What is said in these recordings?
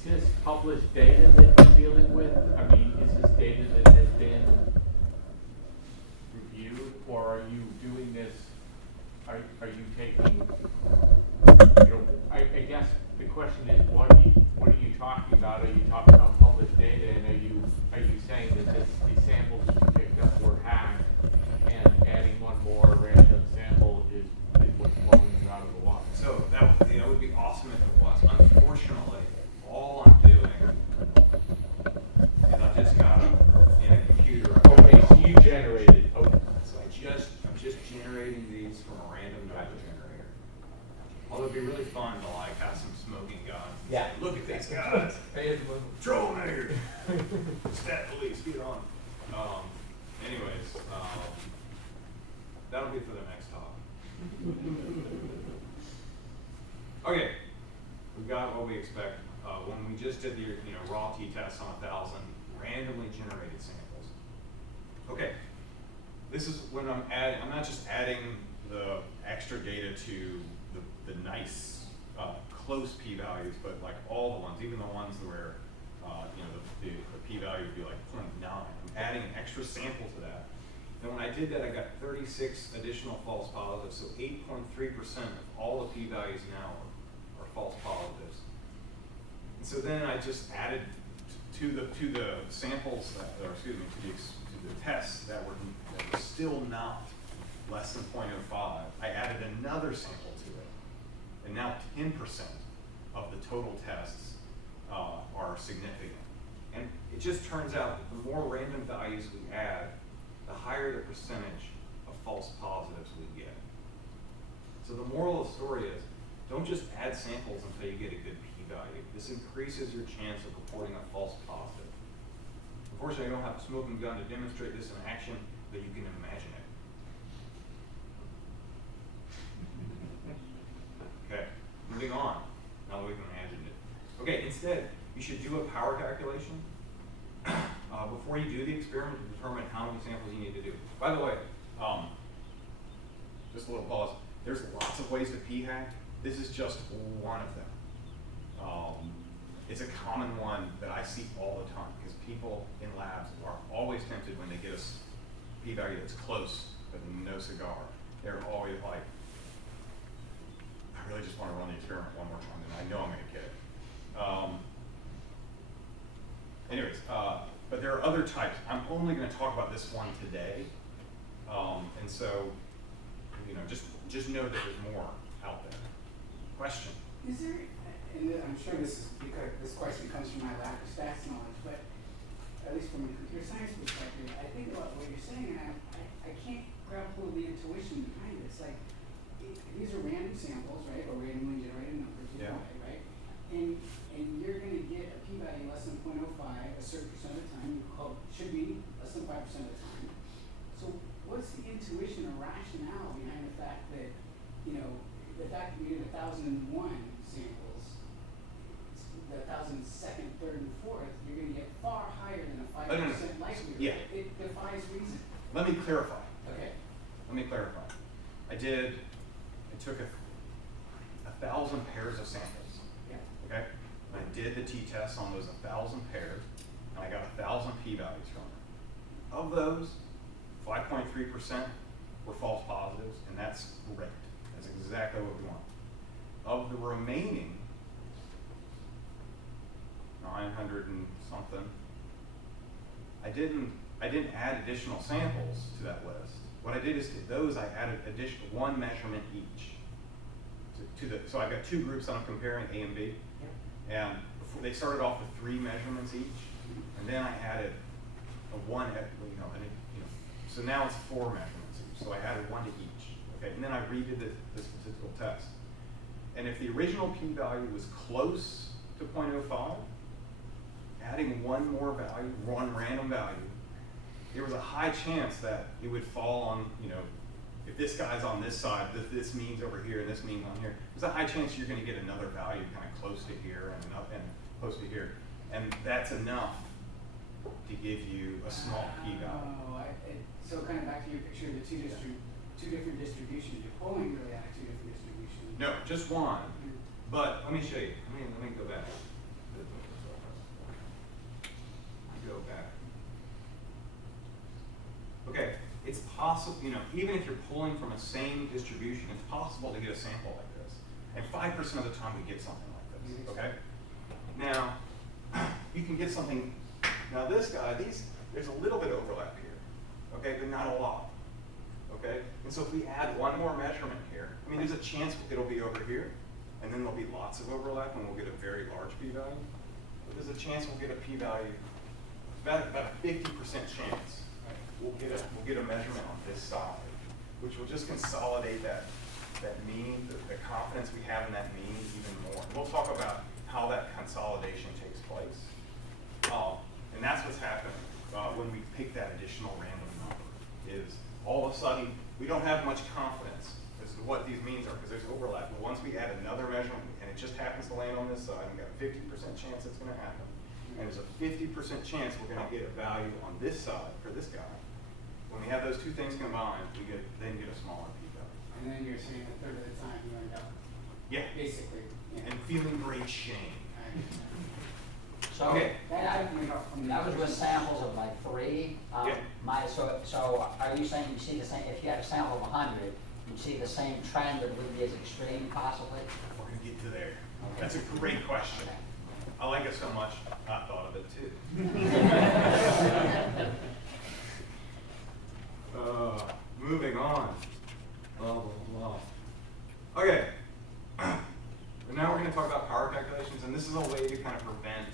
is this published data that you're dealing with? I mean, is this data that has been reviewed, or are you doing this, are you taking, you know, I guess the question is, what are you talking about? Are you talking about published data, and are you saying that these samples that you picked up were hacked, and adding one more random sample is what's blowing you out of the water? So that would be awesome if it was. Unfortunately, all I'm doing is I just got them in a computer. Okay, so you generated, okay. So I'm just generating these from a random number generator. Although it'd be really fun to like have some smoking guns. And Yeah. say, look at these guys. Trollmaker. Stat police, get on. Anyways, that'll be for the next talk. Okay, we've got what we expect when we just did the raw t-tests on 1,000 randomly generated samples. Okay, this is when I'm not just adding the extra data to the nice close p-values, but like all the ones, even the ones where the p-value would be like 0.9. I'm adding an extra sample to that. And when I did that, I got 36 additional false positives. So 8.3% of all the p-values now are false positives. And so then I just added to the samples that, or excuse me, to the tests that were still not less than 0.05. I added another sample to it, and now 10% of the total tests are significant. And it just turns out that the more random values we add, the higher the percentage of false positives we get. So the moral of the story is, don't just add samples until you get a good p-value. This increases your chance of reporting a false positive. Unfortunately, I don't have a smoking gun to demonstrate this in action, but you can imagine it. Okay, moving on. Now that we've imagined it. Okay, instead, you should do a power calculation before you do the experiment to determine how many samples you need to do. By the way, just a little pause. There's lots of ways to p-hack. This is just one of them. It's a common one that I see all the time because people in labs are always tempted when they get a p-value that's close but no cigar. They're always like, I really just want to run the experiment one more time, and I know I'm going to get it. Anyways, but there are other types. I'm only going to talk about this one today, and so just know that there's more out there. Question? Is there, and I'm sure this is because this question comes from my lack of stats knowledge, but at least from a computer science perspective, I think about what you're saying, and I can't grapple the intuition behind this. Like, these are random samples, right, or randomly generated numbers, Yeah. right? And you're going to get a p-value less than 0.05 a certain percent of the time. Should be less than 5% of the time. So what's the intuition or rationale behind the fact that, the fact that you get 1,001 samples, the 1,002nd, 3rd, and 4th, you're going to get far higher than a 5% likelihood. Yeah. It defies reason. Let me clarify. Okay. Let me clarify. I took 1,000 pairs of samples. Yeah. Okay? And I did the t-tests on those 1,000 pairs, and I got 1,000 p-values from them. Of those, 5.3% were false positives, and that's great. That's exactly what we want. Of the remaining 900 and something, I didn't add additional samples to that list. What I did is to those I added one measurement each. So I've got two groups that I'm comparing, A and B, and they started off with 3 measurements each, and then I added a one, so now it's 4 measurements each. So I added 1 to each, okay, and then I redid the statistical test. And if the original p-value was close to 0.05, adding one more value, one random value, there was a high chance that it would fall on, if this guy's on this side, this means over here, and this means on here, there's a high chance you're going to get another value kind of close to here and close to here. And that's enough to give you a small p-value. So kind of back to your picture of the two different distributions. You're pulling really out of 2 different distributions. No, just one. But let me show you. Let me go back. even if you're pulling from a same distribution, it's possible to get a sample like this. And 5% of the time we get something like this, okay? Now, you can get something, now this guy, there's a little bit of overlap here, okay, but not a lot, okay? And so if we add one more measurement here, I mean, there's a chance it'll be over here, and then there'll be lots of overlap, and we'll get a very large p-value. But there's a chance we'll get a p-value, about a 50% chance. We'll get a measurement on this side, which will just consolidate that mean, the confidence we have in that mean even more. And we'll talk about how that consolidation takes place. And that's what's happening when we pick that additional random number, is all of a sudden we don't have much confidence as to what these means are because there's overlap. But once we add another measurement and it just happens to land on this side, we've got a 50% chance it's going to happen. And there's a 50% chance we're going to get a value on this side for this guy. When we have those two things combined, we then get a smaller p-value. And then you're saying a third of the time you end up. Yeah. Basically. Yeah. And feeling great shame. So Okay. that was with samples of like 3. Yeah. So are you saying you see the same, if you had a sample of 100, you see the same trend that would be as extreme possibly? We're going to get to there. That's a great question. Okay. I like it so much, I thought of it too. Moving on. Blah, blah, blah. Okay. And now we're going to talk about power calculations, and this is a way to kind of prevent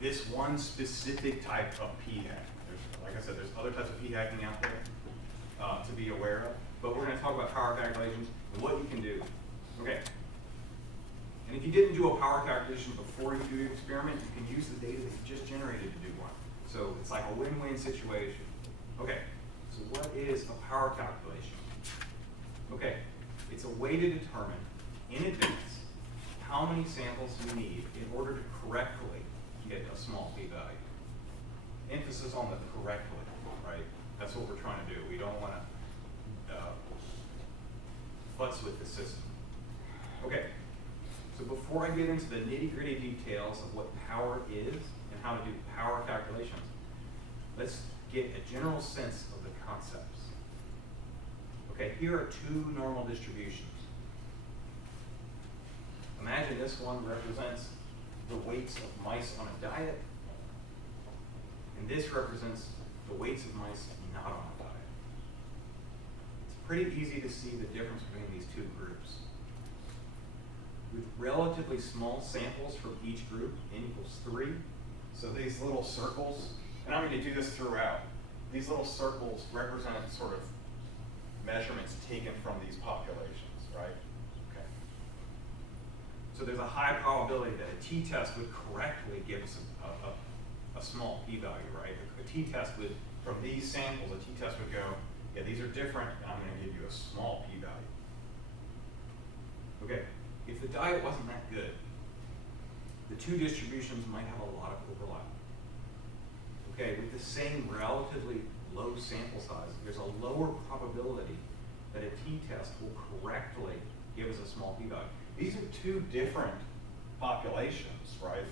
this one specific type of p-hack. Like I said, there's other types of p-hacking out there to be aware of, but we're going to talk about power calculations and what you can do. Okay. And if you didn't do a power calculation before you do your experiment, you can use the data that you just generated to do one. So it's like a win-win situation. Okay, so what is a power calculation? Okay, it's a way to determine in advance how many samples you need in order to correctly get a small p-value. Emphasis on the correctly, right? That's what we're trying to do. We don't want to futz with the system. Okay. So before I get into the nitty-gritty details of what power is and how to do power calculations, let's get a general sense of the concepts. Okay, here are 2 normal distributions. Imagine this one represents the weights of mice on a diet, and this represents the weights of mice not on a diet. It's pretty easy to see the difference between these 2 groups. With relatively small samples from each group, n equals 3. So these little circles, and I'm going to do this throughout, these little circles represent sort of measurements taken from these populations, right? Okay. So there's a high probability that a t-test would correctly give us a small p-value, right? A t-test would, from these samples, a t-test would go, yeah, these are different, and I'm going to give you a small p-value. Okay. If the diet wasn't that good, the 2 distributions might have a lot of overlap. Okay, with the same relatively low sample size, there's a lower probability that a t-test will correctly give us a small p-value. These are 2 different populations, right?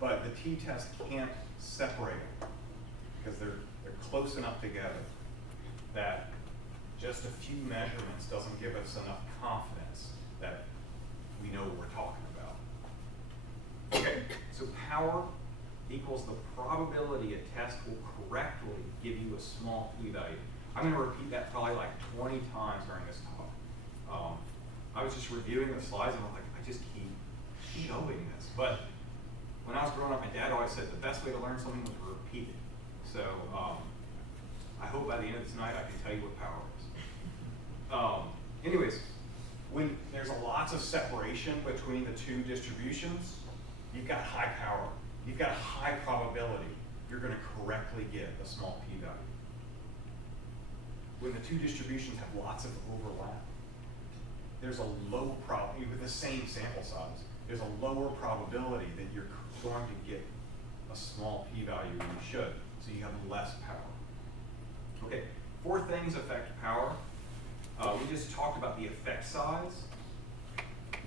But the t-test can't separate them because they're close enough together that just a few measurements doesn't give us enough confidence that we know what we're talking about. Okay, so power equals the probability a test will correctly give you a small p-value. I'm going to repeat that probably like 20 times during this talk. I was just reviewing the slides and I'm like, I just keep showing this. But when I was growing up, my dad always said the best way to learn something was to repeat it. So I hope by the end of this night I can tell you what power is. Anyways, when there's lots of separation between the 2 distributions, you've got high power. You've got a high probability you're going to correctly get a small p-value. When the 2 distributions have lots of overlap, there's a low probability, with the same sample size, there's a lower probability that you're going to get a small p-value than you should, so you have less power. Okay, 4 things affect power. We just talked about the effect size.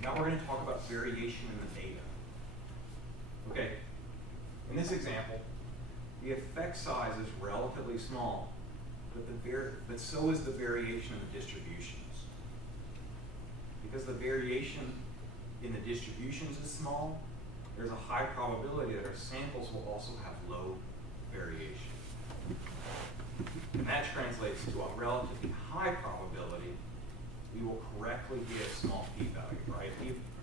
Now we're going to talk about variation in the data. Okay, in this example, the effect size is relatively small, but so is the variation in the distributions. Because the variation in the distributions is small, there's a high probability that our samples will also have low variation. And that translates to a relatively high probability we will correctly get a small p-value, right?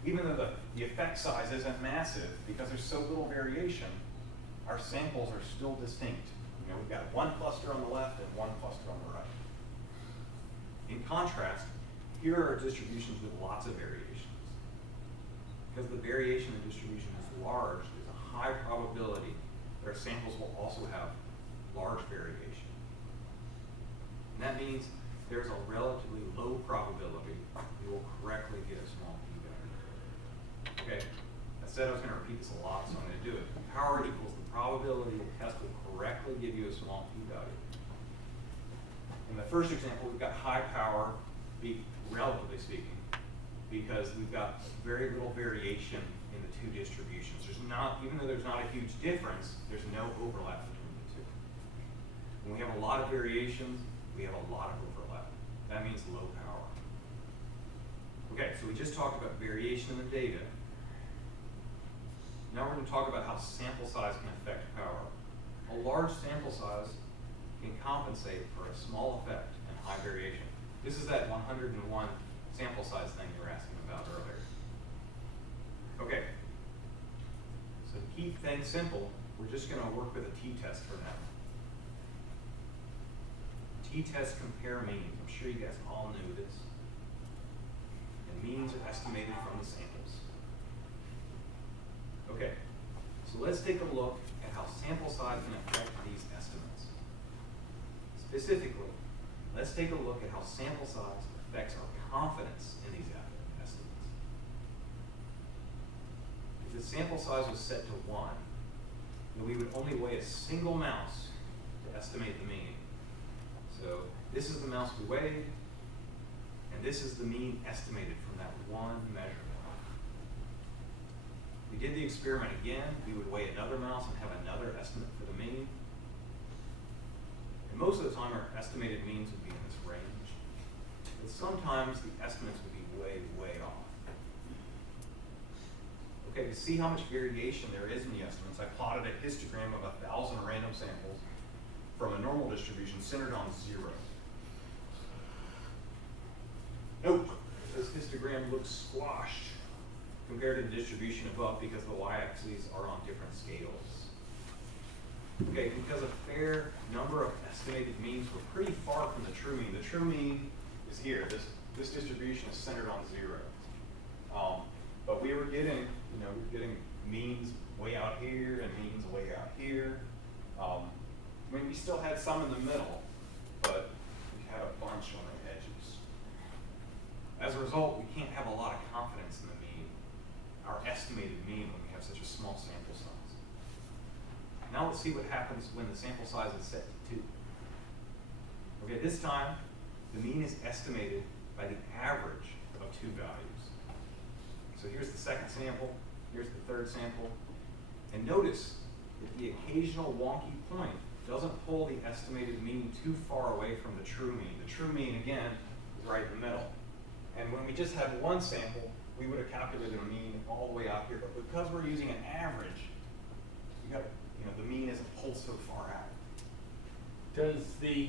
Even though the effect size isn't massive, because there's so little variation, our samples are still distinct. You know, we've got one cluster on the left and one cluster on the right. In contrast, here are distributions with lots of variations. Because the variation in distribution is large, there's a high probability that our samples will also have large variation. And that means there's a relatively low probability we will correctly get a small p-value. Okay, I said I was going to repeat this a lot, so I'm going to do it. Power equals the probability the test will correctly give you a small p-value. In the first example, we've got high power, relatively speaking, because we've got very little variation in the two distributions. There's not, even though there's not a huge difference, there's no overlap between the two. When we have a lot of variations, we have a lot of overlap. That means low power. Okay, so we just talked about variation in the data. Now we're going to talk about how sample size can affect power. A large sample size can compensate for a small effect and high variation. This is that 101 sample size thing you were asking about earlier. Okay, so to keep things simple, we're just going to work with a t-test for now. T-test compare means. I'm sure you guys all knew this. And means are estimated from the samples. Okay, so let's take a look at how sample size can affect these estimates. Specifically, let's take a look at how sample size affects our confidence in these estimates. If the sample size was set to 1, then we would only weigh a single mouse to estimate the mean. So this is the mouse we weighed, and this is the mean estimated from that one measurement. If we did the experiment again, we would weigh another mouse and have another estimate for the mean. And most of the time, our estimated means would be in this range. But sometimes the estimates would be way, way off. Okay, to see how much variation there is in the estimates, I plotted a histogram of 1,000 random samples from a normal distribution centered on 0. Nope, this histogram looks squashed compared to the distribution above because the y-axes are on different scales. Okay, because a fair number of estimated means were pretty far from the true mean. The true mean is here. This distribution is centered on 0. But we were getting, means way out here and means way out here. I mean, we still had some in the middle, but we had a bunch on the edges. As a result, we can't have a lot of confidence in the mean, our estimated mean, when we have such a small sample size. Now let's see what happens when the sample size is set to 2. Okay, this time, the mean is estimated by the average of 2 values. So here's the second sample, here's the third sample, and notice that the occasional wonky point doesn't pull the estimated mean too far away from the true mean. The true mean, again, is right in the middle. And when we just had one sample, we would have calculated a mean all the way out here. But because we're using an average, the mean isn't pulled so far out. Does the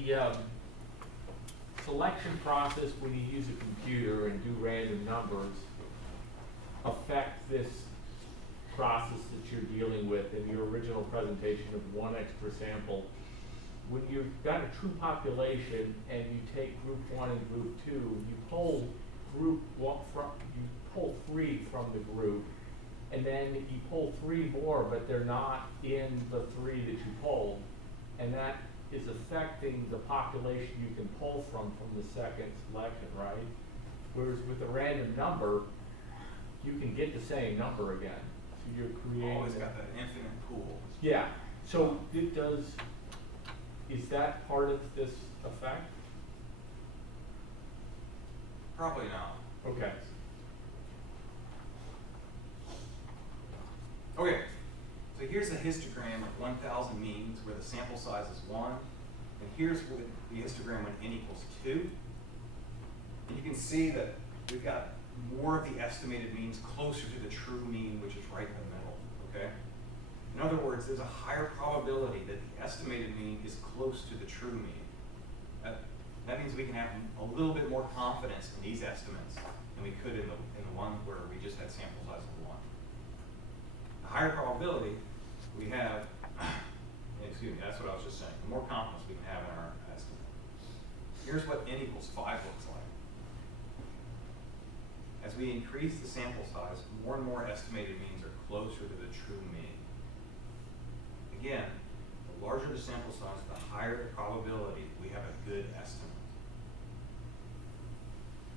selection process, when you use a computer and do random numbers, affect this process that you're dealing with in your original presentation of one extra sample? When you've got a true population and you take group 1 and group 2, you pull group 1 you pull 3 from the group, and then you pull 3 more, but they're not in the 3 that you pulled, and that is affecting the population you can pull from the second selection, right? Whereas with a random number, you can get the same number again. So you're creating. Always got that infinite pool. Yeah. So is that part of this effect? Probably not. Okay. Okay, so here's a histogram of 1,000 means where the sample size is 1 And here's what the histogram when n equals 2. And you can see that we've got more of the estimated means closer to the true mean, which is right in the middle, okay? In other words, there's a higher probability that the estimated mean is close to the true mean. That means we can have a little bit more confidence in these estimates than we could in the one where we just had sample size of 1. The higher probability we have, excuse me, that's what I was just saying, the more confidence we can have in our estimate. Here's what n equals 5 looks like. As we increase the sample size, more and more estimated means are closer to the true mean. Again, the larger the sample size, the higher the probability we have a good estimate.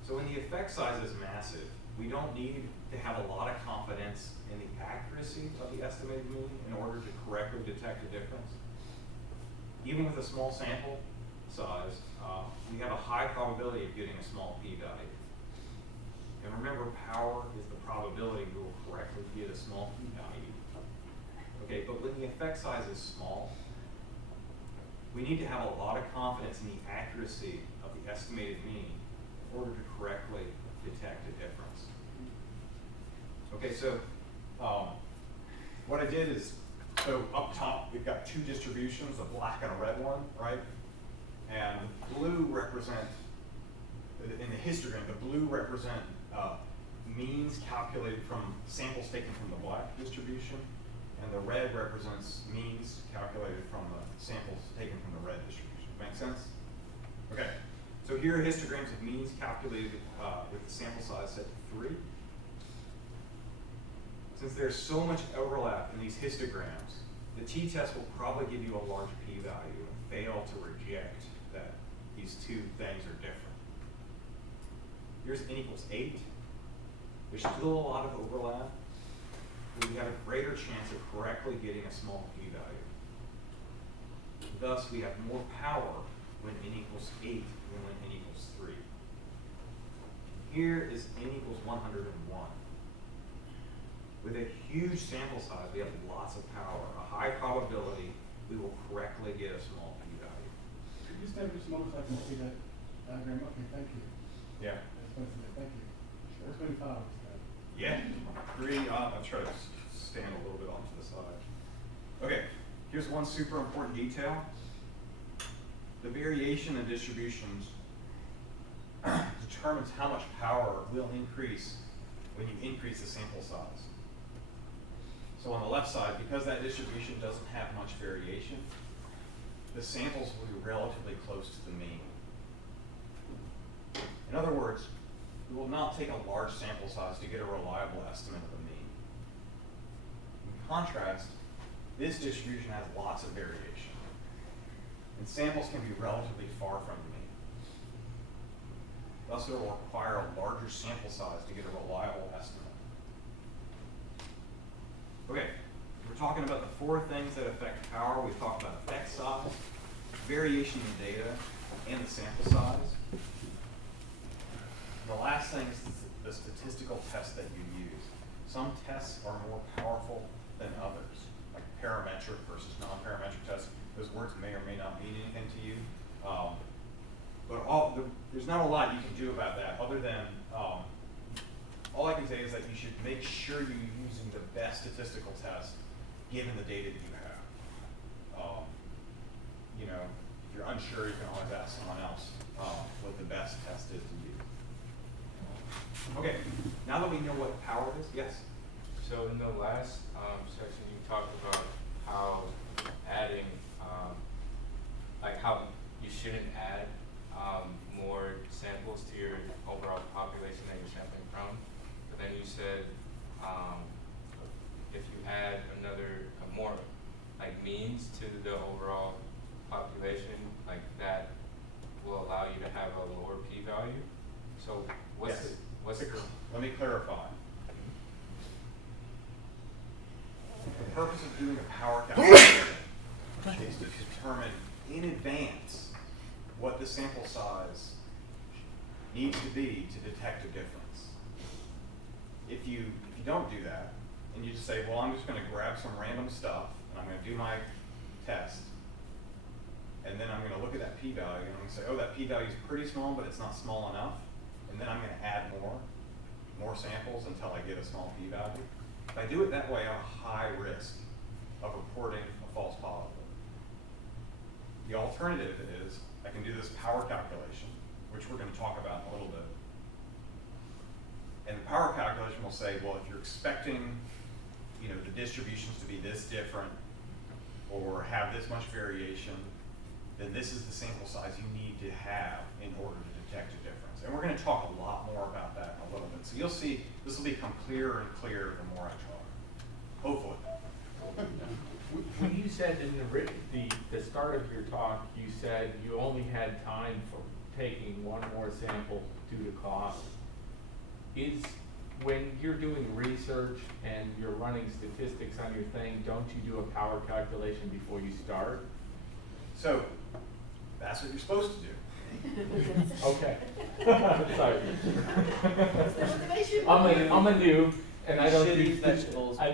So when the effect size is massive, we don't need to have a lot of confidence in the accuracy of the estimated mean in order to correctly detect a difference. Even with a small sample size, we have a high probability of getting a small p-value. And remember, power is the probability we will correctly get a small p-value. Okay, but when the effect size is small, we need to have a lot of confidence in the accuracy of the estimated mean in order to correctly detect a difference. Okay, so what I did is, so up top we've got 2 distributions, a black and a red one, right? And blue represent, in the histogram, the blue represent means calculated from samples taken from the black distribution, and the red represents means calculated from the samples taken from the red distribution. Make sense? Okay. So here are histograms of means calculated with the sample size set to 3. Since there's so much overlap in these histograms, the t-test will probably give you a large p-value and fail to reject that these 2 things are different. Here's n equals 8. There's still a lot of overlap, but we have a greater chance of correctly getting a small p-value. Thus, we have more power when n equals 8 than when n equals 3. Here is n equals 101. With a huge sample size, we have lots of power. A high probability we will correctly get a small p-value. Could you stand just a moment so I can see that diagram? Okay, thank you. Yeah. Thank you. That's many files. Yeah. 3. I'll try to stand a little bit off to the side. Okay. Here's one super important detail. The variation in distributions determines how much power will increase when you increase the sample size. So on the left side, because that distribution doesn't have much variation, the samples will be relatively close to the mean. In other words, it will not take a large sample size to get a reliable estimate of the mean. In contrast, this distribution has lots of variation, and samples can be relatively far from the mean. Thus, it will require a larger sample size to get a reliable estimate. Okay, we're talking about the 4 things that affect power. We've talked about effect size, variation in data, and the sample size. The last thing is the statistical test that you use. Some tests are more powerful than others, like parametric versus non-parametric tests. Those words may or may not mean anything to you. But there's not a lot you can do about that other than all I can say is that you should make sure you're using the best statistical test given the data that you have. You know, if you're unsure, you can always ask someone else what the best test is to use. Okay, now that we know what power is, yes? So in the last section, you talked about how adding, like how you shouldn't add more samples to your overall population that you're sampling from. But then you said if you add more like means to the overall population, like that will allow you to have a lower p-value. So what's Yes. Let me clarify. The purpose of doing a power calculation is to determine in advance what the sample size needs to be to detect a difference. If you don't do that, and you just say, well, I'm just going to grab some random stuff, and I'm going to do my test, and then I'm going to look at that p-value, and I'm going to say, oh, that p-value is pretty small, but it's not small enough, and then I'm going to add more samples until I get a small p-value. If I do it that way, I'm a high risk of reporting a false positive. The alternative is I can do this power calculation, which we're going to talk about in a little bit. And the power calculation will say, well, if you're expecting, you know, the distributions to be this different or have this much variation, then this is the sample size you need to have in order to detect a difference. And we're going to talk a lot more about that in a little bit. So you'll see this will become clearer and clearer the more I talk. Hopefully. When you said in the start of your talk, you said you only had time for taking one more sample due to cost. When you're doing research and you're running statistics on your thing, don't you do a power calculation before you start? So that's what you're supposed to do. Okay. Sorry. I'm a noob, and I don't do vegetables, I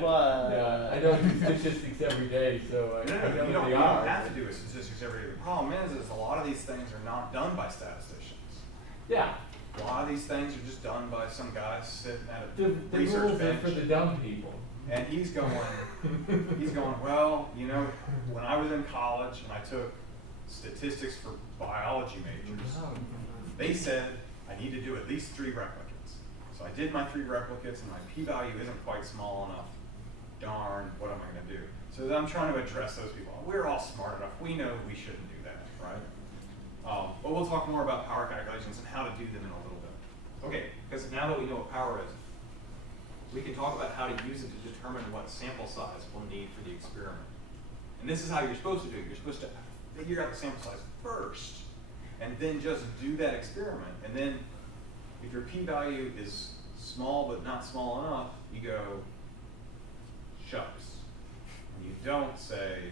don't do statistics every day, so I No, know you what they don't are. have to do a statistics every day. The problem is a lot of these things are not done by statisticians. Yeah. A lot of these things are just done by some guy sitting at a The research rules are bench. for the dumb people. And he's going, well, you know, when I was in college and I took statistics for biology majors, they said I need to do at least 3 replicates. So I did my 3 replicates and my p-value isn't quite small enough. Darn, what am I going to do? So I'm trying to address those people. We're all smart enough. We know we shouldn't do that, right? But we'll talk more about power calculations and how to do them in a little bit. Okay, because now that we know what power is, we can talk about how to use it to determine what sample size we'll need for the experiment. And this is how you're supposed to do it. You're supposed to figure out the sample size first, and then just do that experiment. And then if your p-value is small but not small enough, you go, shucks. And you don't say,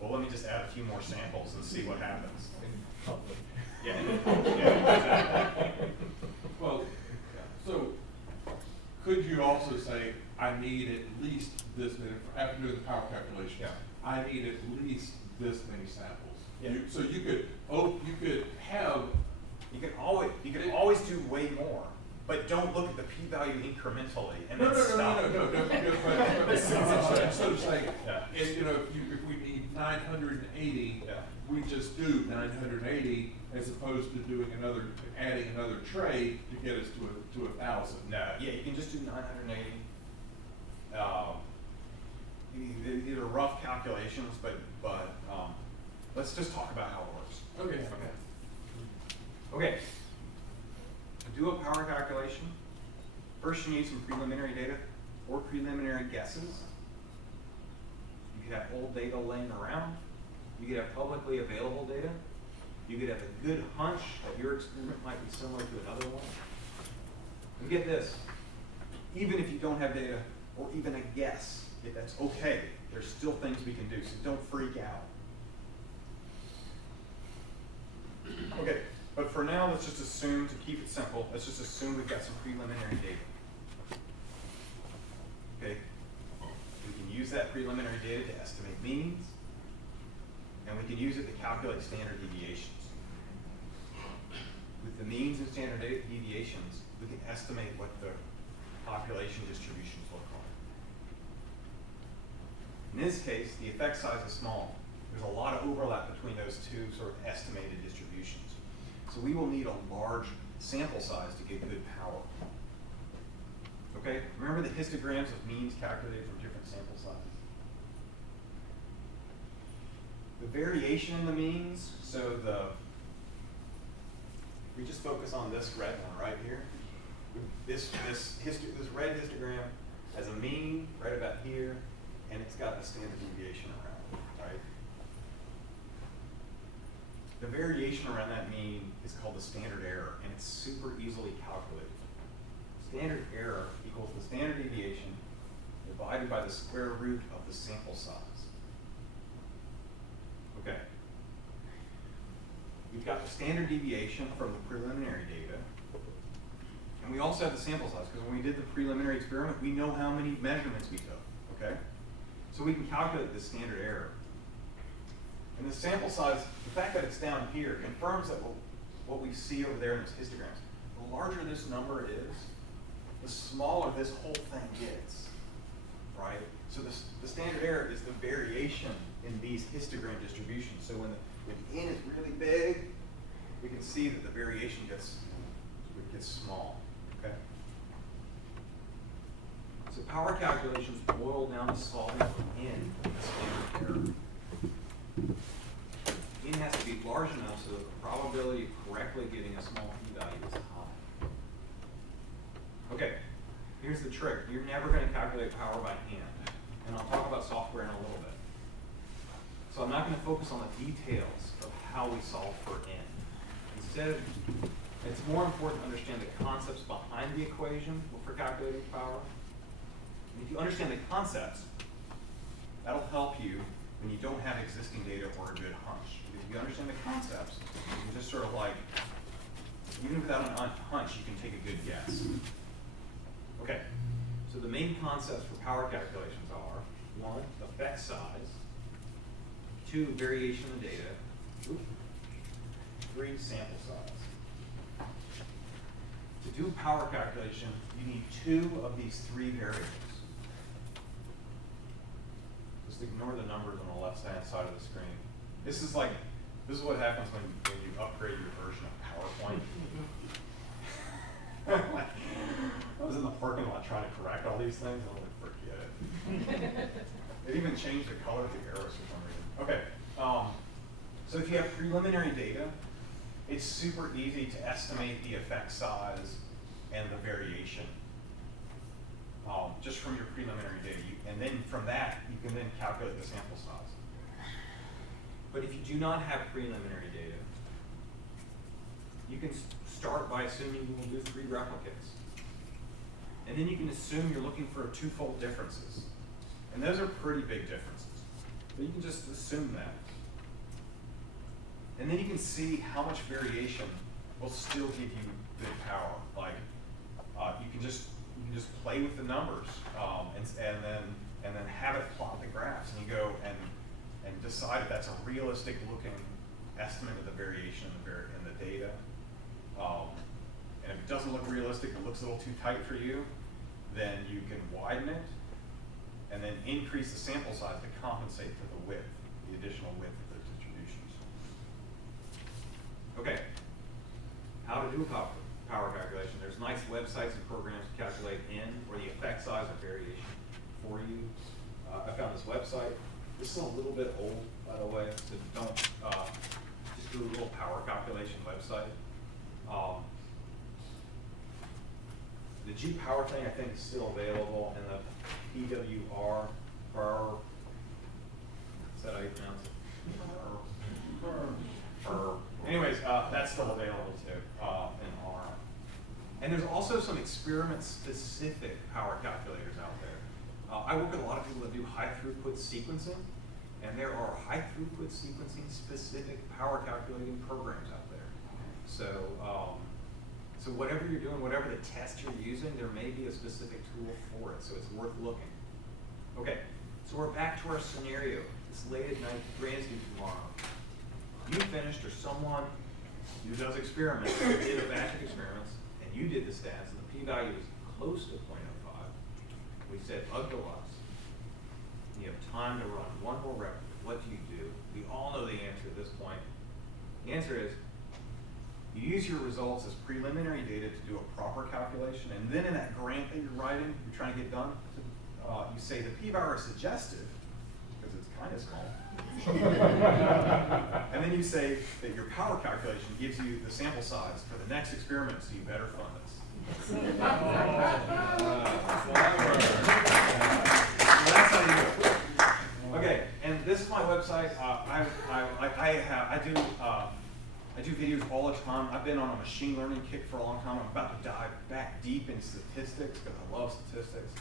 well, let me just add a few more samples and see what happens. Yeah, exactly. Well, so could you also say, I need at least this many, after doing the power calculations, Yeah. I need at least this many samples. Yeah. So you could have. You can always do way more, but don't look at the p-value incrementally and then stop. No. But instead of saying, Yeah. if we need 980, Yeah. we just do 980 as opposed to adding another tray to get us to 1,000. No, yeah, you can just do 980. These are rough calculations, but let's just talk about how it works. Okay. To do a power calculation, first you need some preliminary data or preliminary guesses. You could have old data laying around. You could have publicly available data. You could have a good hunch that your experiment might be similar to another one. And get this, even if you don't have data or even a guess, if that's okay, there's still things we can do, so don't freak out. Okay, but for now, let's just assume, to keep it simple, let's just assume we've got some preliminary data. Okay, we can use that preliminary data to estimate means, and we can use it to calculate standard deviations. With the means and standard deviations, we can estimate what the population distributions look like. In this case, the effect size is small. There's a lot of overlap between those two sort of estimated distributions. So we will need a large sample size to get good power. Okay, remember the histograms of means calculated from different sample sizes? The variation in the means, so we just focus on this red one right here. This red histogram has a mean right about here, and it's got a standard deviation around it, right? The variation around that mean is called the standard error, and it's super easily calculated. Standard error equals the standard deviation divided by the square root of the sample size. Okay. We've got the standard deviation from the preliminary data, and we also have the sample size, because when we did the preliminary experiment, we know how many measurements we took, okay? So we can calculate the standard error. And the sample size, the fact that it's down here confirms that what we see over there in those histograms, the larger this number is, the smaller this whole thing gets, right? So the standard error is the variation in these histogram distributions. So when the N is really big, we can see that the variation gets small, okay? So power calculations boil down to solving for N in the standard error. N has to be large enough so that the probability of correctly getting a small p-value is high. Okay, here's the trick. You're never going to calculate power by hand. And I'll talk about software in a little bit. So I'm not going to focus on the details of how we solve for N. Instead, it's more important to understand the concepts behind the equation for calculating power. And if you understand the concepts, that'll help you when you don't have existing data or a good hunch. If you understand the concepts, you can just sort of like, even without a hunch, you can take a good guess. Okay, so the main concepts for power calculations are, 1, effect size, 2, variation in data, 3, sample size. To do power calculation, you need 2 of these 3 variables. Just ignore the numbers on the left-hand side of the screen. This is what happens when you upgrade your version of PowerPoint. I was in the parking lot trying to correct all these things, and I'm like, forget it. It even changed the color of the arrows for some reason. Okay, so if you have preliminary data, it's super easy to estimate the effect size and the variation just from your preliminary data. And then from that, you can then calculate the sample size. But if you do not have preliminary data, you can start by assuming you will do 3 replicates. And then you can assume you're looking for 2-fold differences. And those are pretty big differences. But you can just assume that. And then you can see how much variation will still give you good power. Like you can just play with the numbers and then have it plot the graphs, and you go and decide if that's a realistic looking estimate of the variation in the data. And if it doesn't look realistic, it looks a little too tight for you, then you can widen it and then increase the sample size to compensate for the width, the additional width of the distributions. Okay, how to do a power calculation. There's nice websites and programs to calculate N or the effect size or variation for you. I found this website. This is a little bit old, by the way, so don't just do a little power calculation website. The G-Power thing, I think, is still available, and the PWR, is that how you pronounce it? Anyways, that's still available too, in R. And there's also some experiment-specific power calculators out there. I work with a lot of people that do high-throughput sequencing, and there are high-throughput sequencing specific power calculating programs out there. So, so whatever you're doing, whatever the test you're using, there may be a specific tool for it, so it's worth looking. Okay, so we're back to our scenario. It's late at night, grants due tomorrow. You finished, or someone who does experiments, who did a batch of experiments, and you did the stats, and the p-value was close to 0.05. We said, ugh to us. You have time to run one more replica. What do? We all know the answer at this point. The answer is, you use your results as preliminary data to do a proper calculation, and then in that grant that you're writing, you're trying to get done, you say the p-value is suggestive, because it's kind of small. And then you say that your power calculation gives you the sample size for the next experiment, so you better fund us. So that's how you do it. Okay, and this is my website. I do videos all the time. I've been on a machine learning kick for a long time. I'm about to dive back deep in statistics because I love statistics.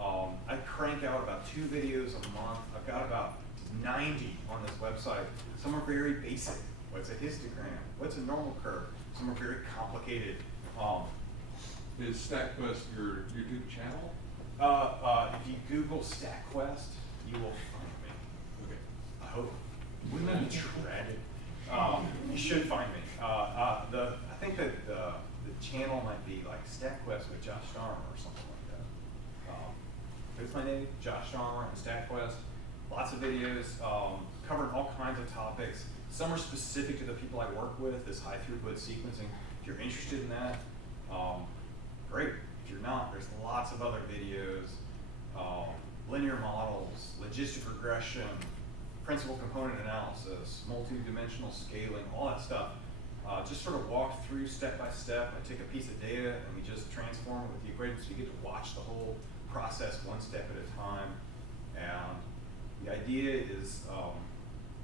I crank out about 2 videos a month. I've got about 90 on this website. Some are very basic. What's a histogram? What's a normal curve? Some are very complicated. Is StatQuest your YouTube channel? If you Google StatQuest, you will find me. Okay, I hope. Wouldn't that be tragic? You should find me. I think that the channel might be like StatQuest with Josh Starmer or something like that. There's my name, Josh Starmer and StatQuest. Lots of videos covering all kinds of topics. Some are specific to the people I work with, this high throughput sequencing. If you're interested in that, great. If you're not, there's lots of other videos, linear models, logistic regression, principal component analysis, multi-dimensional scaling, all that stuff. Just sort of walk through step by step. I take a piece of data and we just transform it with the equation, so you get to watch the whole process one step at a time. And the idea is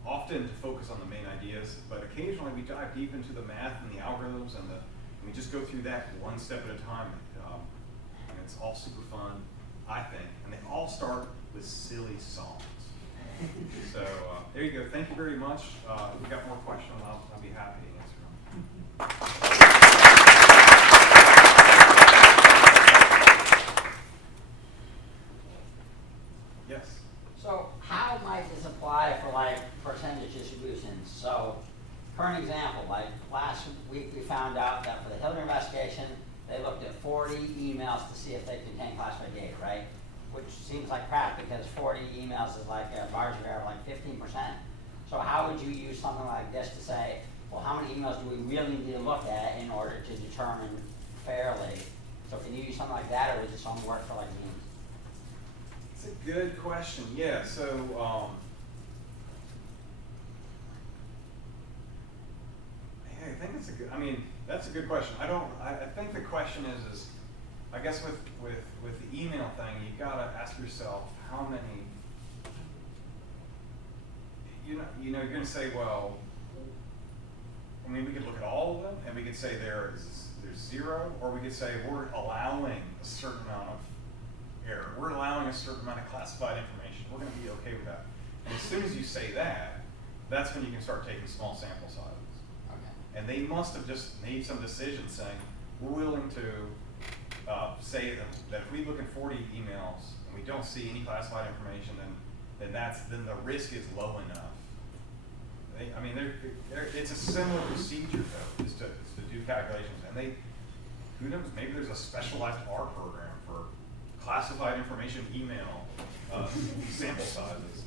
often to focus on the main ideas, but occasionally we dive deep into the math and the algorithms, and we just go through that one step at a time. And it's all super fun, I think. And they all start with silly songs. So there you go. Thank you very much. If we've got more questions, I'll be happy to answer them. Yes. So how might this apply for like percentage distributions? So current example, like last week we found out that for the Hilder investigation, they looked at 40 emails to see if they contain classified data, right? Which seems like crap because 40 emails is like a margin of error of like 15%. So how would you use something like this to say, well, how many emails do we really need to look at in order to determine fairly? So can you use something like that, or does this only work for like memes? It's a good question. Yeah, so I think it's a good, that's a good question. I think the question is I guess with the email thing, you gotta ask yourself how many, you're gonna say, well, we could look at all of them and we could say there's zero, or we could say we're allowing a certain amount of error. We're allowing a certain amount of classified information. We're gonna be okay with that. And as soon as you say that, that's when you can start taking small sample sizes. Okay. And they must have just made some decision saying, we're willing to say that if we look at 40 emails and we don't see any classified information, then the risk is low enough. It's a similar procedure though, is to do calculations, and who knows, maybe there's a specialized R program for classified information email sample sizes.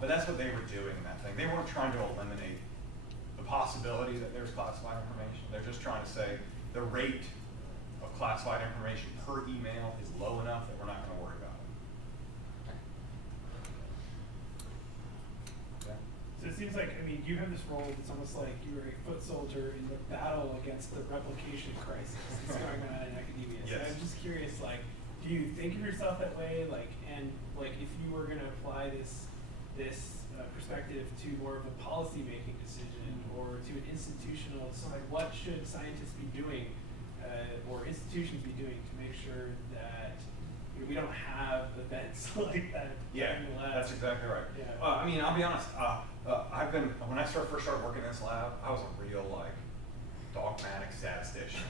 But that's what they were doing in that thing. They weren't trying to eliminate the possibility that there's classified information. They're just trying to say the rate of classified information per email is low enough that we're not going to worry about it. Yeah. So it seems like, you have this role that's almost like you were a foot soldier in the battle against the replication crisis that's going on in academia. Yes. So I'm just curious, do you think of yourself that way? And if you were going to apply this perspective to more of a policy-making decision or to an institutional, so what should scientists be doing or institutions be doing to make sure that we don't have events like that? Yeah, in the lab? that's exactly right. Yeah. I'll be honest. When I first started working in this lab, I was a real dogmatic statistician,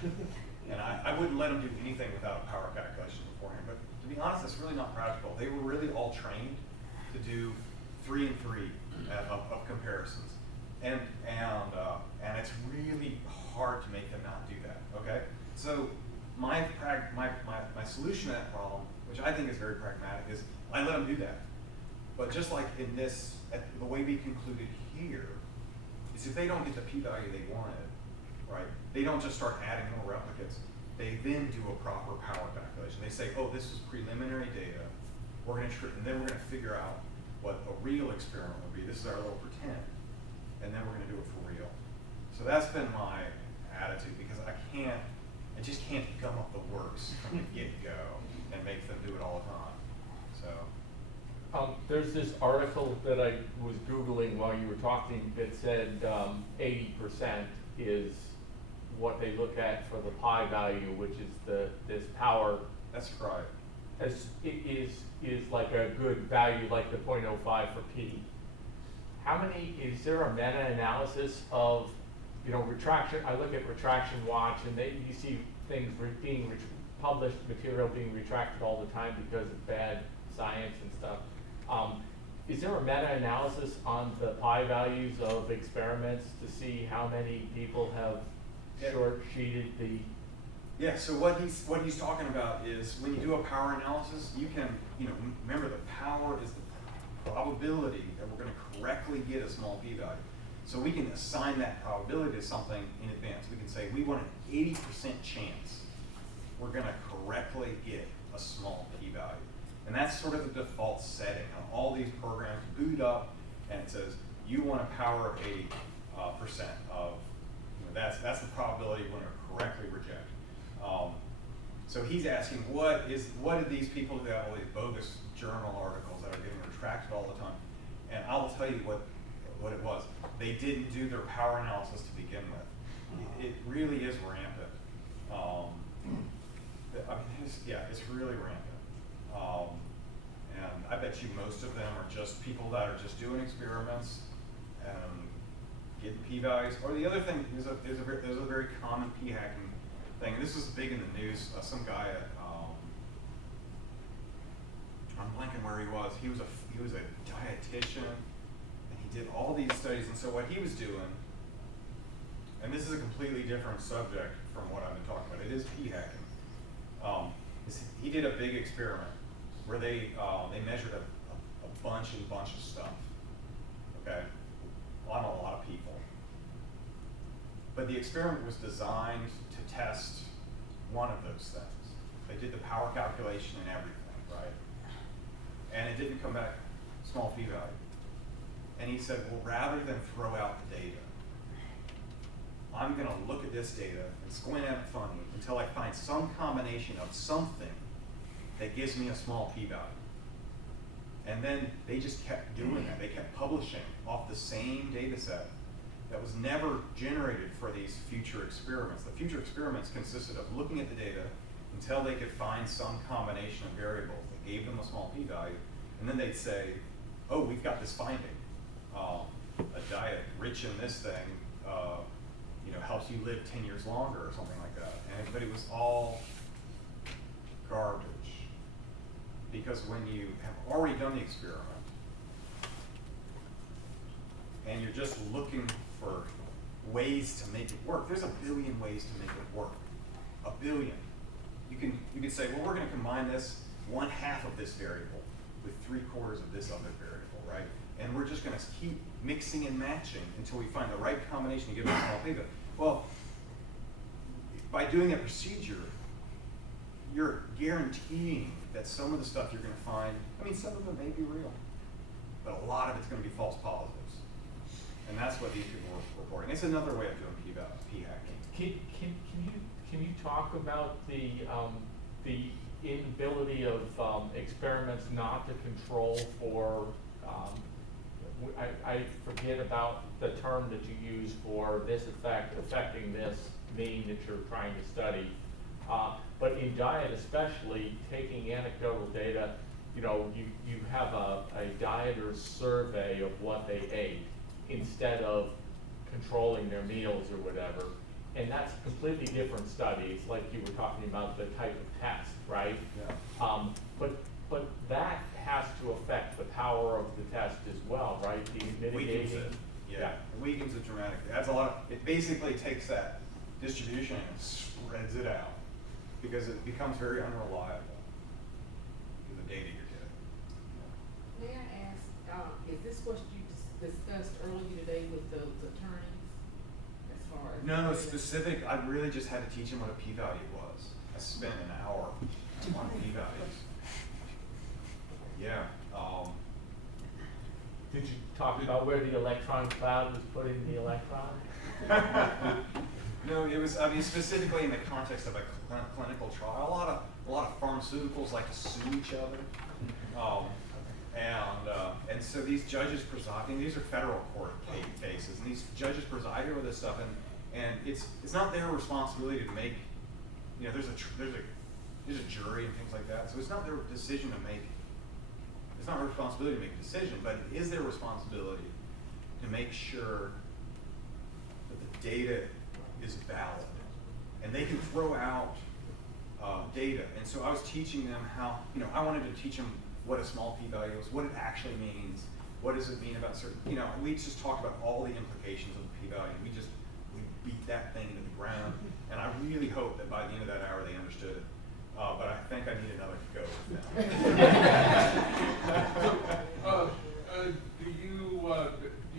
and I wouldn't let them do anything without a power calculation beforehand. But to be honest, it's really not practical. They were really all trained to do 3 and 3 of comparisons, and it's really hard to make them not do that. Okay, so my solution to that problem, which I think is very pragmatic, is I let them do that. But just like in this, the way we concluded here, is if they don't get the p-value they wanted, right? They don't just start adding more replicates. They then do a proper power calculation. They say, oh, this is preliminary data. And then we're going to figure out what a real experiment would be. This is our little pretend. And then we're going to do it for real. So that's been my attitude, because I just can't gum up the works from the get-go and make them do it all the time. So. There's this article that I was Googling while you were talking that said 80% is what they look at for the pi value, which is this power. That's right. As it is like a good value, like the 0.05 for p. Is there a meta-analysis of, retraction? I look at Retraction Watch, and you see things published material being retracted all the time because of bad science and stuff. is there a meta-analysis on the pi values of experiments to see how many people have Yeah. short-sheeted the? Yeah, so what he's talking about is when you do a power analysis, you can, remember the power is the probability that we're going to correctly get a small p-value. So we can assign that probability to something in advance. We can say we want an 80% chance we're going to correctly get a small p-value. And that's sort of the default setting on all these programs. Boot up, and it says you want to power 80% of, that's the probability you're going to correctly reject. So he's asking, what did these people who have all these bogus journal articles that are getting retracted all the time? And I'll tell you what it was. They didn't do their power analysis to begin with. It really is rampant. It's really rampant. And I bet you most of them are just people that are just doing experiments and getting p-values. Or the other thing, there's a very common p-hacking thing. And this was big in the news. Some guy at, I'm blanking where he was. He was a dietitian, and he did all these studies. And so what he was doing, and this is a completely different subject from what I've been talking about. It is p-hacking. He did a big experiment where they measured a bunch of stuff, okay, on a lot of people. But the experiment was designed to test one of those things. They did the power calculation and everything, right? And it didn't come back small p-value. And he said, well, rather than throw out the data, I'm going to look at this data and squint at it funny until I find some combination of something that gives me a small p-value. And then they just kept doing that. They kept publishing off the same data set that was never generated for these future experiments. The future experiments consisted of looking at the data until they could find some combination of variables that gave them a small p-value, and then they'd say, oh, we've got this finding. A diet rich in this thing helps you live 10 years longer or something like that. But it was all garbage. Because when you have already done the experiment and you're just looking for ways to make it work, there's a billion ways to make it work. A billion. You can say, well, we're going to combine this 1/2 of this variable with 3/4 of this other variable, right? And we're just going to keep mixing and matching until we find the right combination to give us a small p-value. Well, by doing that procedure, you're guaranteeing that some of the stuff you're going to find, some of it may be real, but a lot of it's going to be false positives. And that's what these people were reporting. It's another way of doing p-hacking. Can you talk about the inability of experiments not to control for, I forget about the term that you use for this effect affecting this mean that you're trying to study. But in diet especially, taking anecdotal data, you have a dieter's survey of what they ate instead of controlling their meals or whatever. And that's completely different studies, like you were talking about the type of test, right? Yeah. But that has to affect the power of the test as well, right? The mitigating. Weakens it. Yeah. It weakens it dramatically. That's a lot. It basically takes that distribution and spreads it out because it becomes very unreliable in the data you're getting. May I ask, is this what you discussed earlier today with those attorneys? As far as No, specific. I really just had to teach them what a p-value was. I spent an hour on p-values. Yeah. Did you talk about where the electron cloud was putting the electron? No, it was. Specifically in the context of a clinical trial. A lot of pharmaceuticals like to sue each other, and so these judges presiding. These are federal court cases, and these judges preside over this stuff, and it's not their responsibility to make. There's a jury and things like that, so it's not their decision to make. It's not their responsibility to make a decision, but it is their responsibility to make sure that the data is valid. And they can throw out data. And so I was teaching them how, I wanted to teach them what a small p-value is, what it actually means, what does it mean about certain, you know, we just talked about all the implications of the p-value. We beat that thing into the ground, and I really hope that by the end of that hour they understood it. But I think I need another go with So, do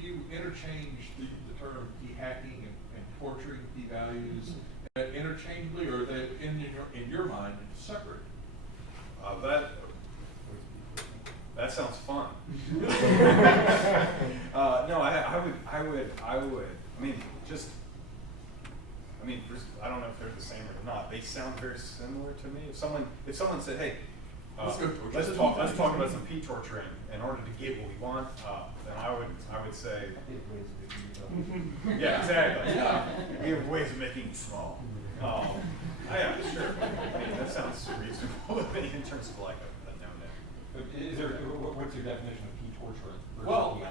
you interchange the term p-hacking and torturing p-values interchangeably, or are they in your mind separate? That sounds fun. No, I would. I don't know if they're the same or not. They sound very similar to me. If someone said, "Hey, let's talk about some p-torturing in order to get what we want," then I would say, yeah, exactly. Yeah. We have ways of making it small. Yeah, sure. I mean, that sounds reasonable to me in terms of like a no-no. Is there, what's your definition of p-torturing? Well,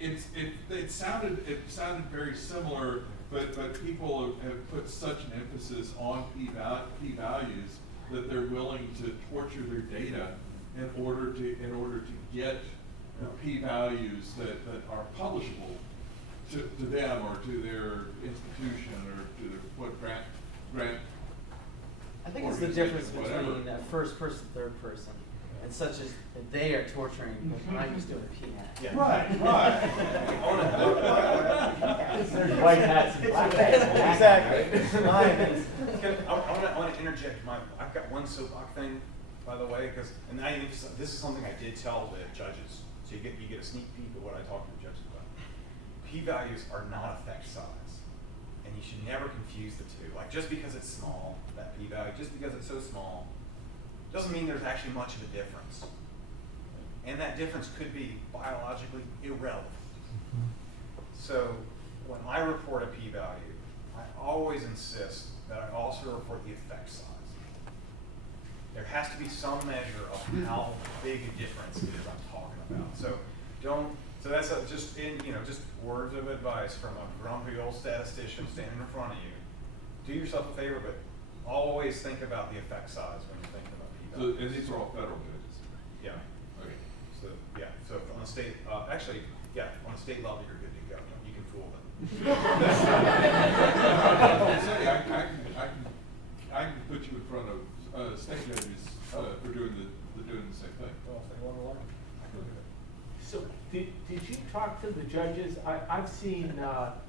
it sounded very similar, but people have put such an emphasis on p-values that they're willing to torture their data in order to get the p-values that are publishable to them or to their institution or to what grant. I think it's the difference between first person, third person, and such as that they are torturing, but I'm just doing a p-hat. Yeah. Right. There's white hats and black hats. Exactly. I want to interject. I've got one soapbox thing, by the way, this is something I did tell the judges. So you get a sneak peek of what I talked to the judges about. P-values are not effect size, and you should never confuse the two. Like just because it's small, that p-value, just because it's so small, doesn't mean there's actually much of a difference. And that difference could be biologically irrelevant. So when I report a p-value, I always insist that I also report the effect size. There has to be some measure of how big a difference it is I'm talking about. So that's just words of advice from a grumpy old statistician standing in front of you. Do yourself a favor, but always think about the effect size when you're thinking about p-values. So, and these are all federal judges? Yeah. Okay. So on the state, on the state level, you're good to go. You can fool them. I can put you in front of state judges for doing the same thing. Well, if they want to learn. So did you talk to the judges? I've seen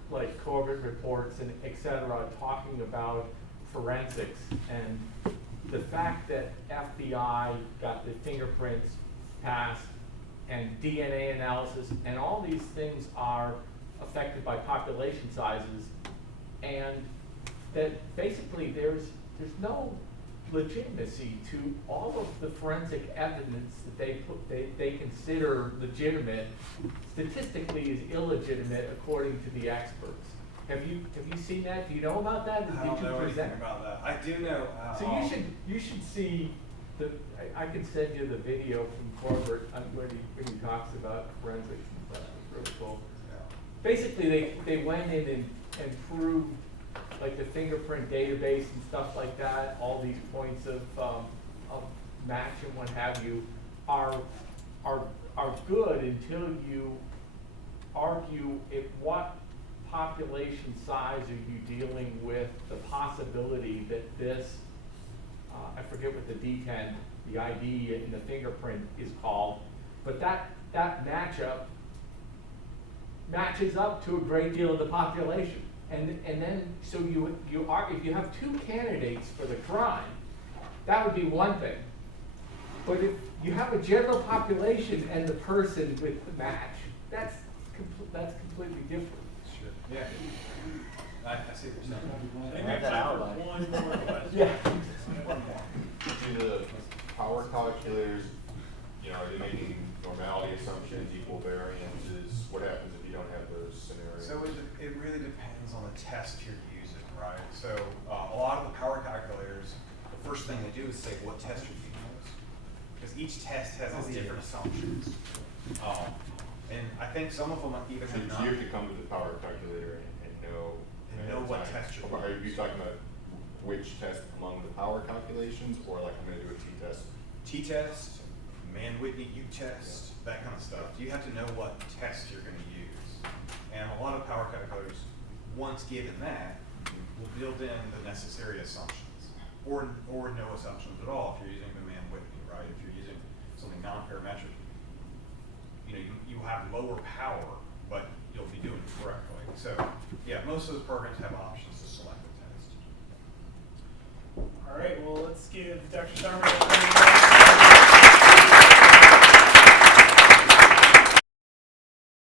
like Corbett reports and et cetera talking about forensics and the fact that FBI got the fingerprints passed and DNA analysis and all these things are affected by population sizes, and that basically there's no legitimacy to all of the forensic evidence that they consider legitimate, statistically is illegitimate according to the experts. Have you seen that? Do you know about that? I don't know anything about that. I do know. So you should see I can send you the video from Corbett when he talks about forensics and stuff. It's really cool. Yeah. Basically, they went in and proved like the fingerprint database and stuff like that. All these points of match and what have you are good until you argue at what population size are you dealing with the possibility that this, I forget what the D10, the ID and the fingerprint is called, but that matchup matches up to a great deal of the population. And then, so you are, if you have two candidates for the crime, that would be one thing. But if you have a general population and the person with the match, that's completely different. Sure. Yeah. I see what you're saying. I have that outline. One more question. Yeah. Do the power calculators, are they making normality assumptions, equal variances? What happens if you don't have those scenarios? So it really depends on the test you're using, right? So a lot of the power calculators, the first thing they do is say what test you're using. Because each test has its different assumptions. And I think some of them even So have you have to come to the power calculator and know. know what test you're Are using. you talking about which test among the power calculations, or like I'm going to do a t-test? T-test, Mann-Whitney U-test, that kind of stuff. You have to know what test you're going to use. And a lot of power calculators, once given that, will build in the necessary assumptions, or no assumptions at all if you're using the Mann-Whitney, right? If you're using something non-parametric, you have lower power, but you'll be doing it correctly. So yeah, most of those programs have options to select a test. All right, well, let's give Dr. Starmer a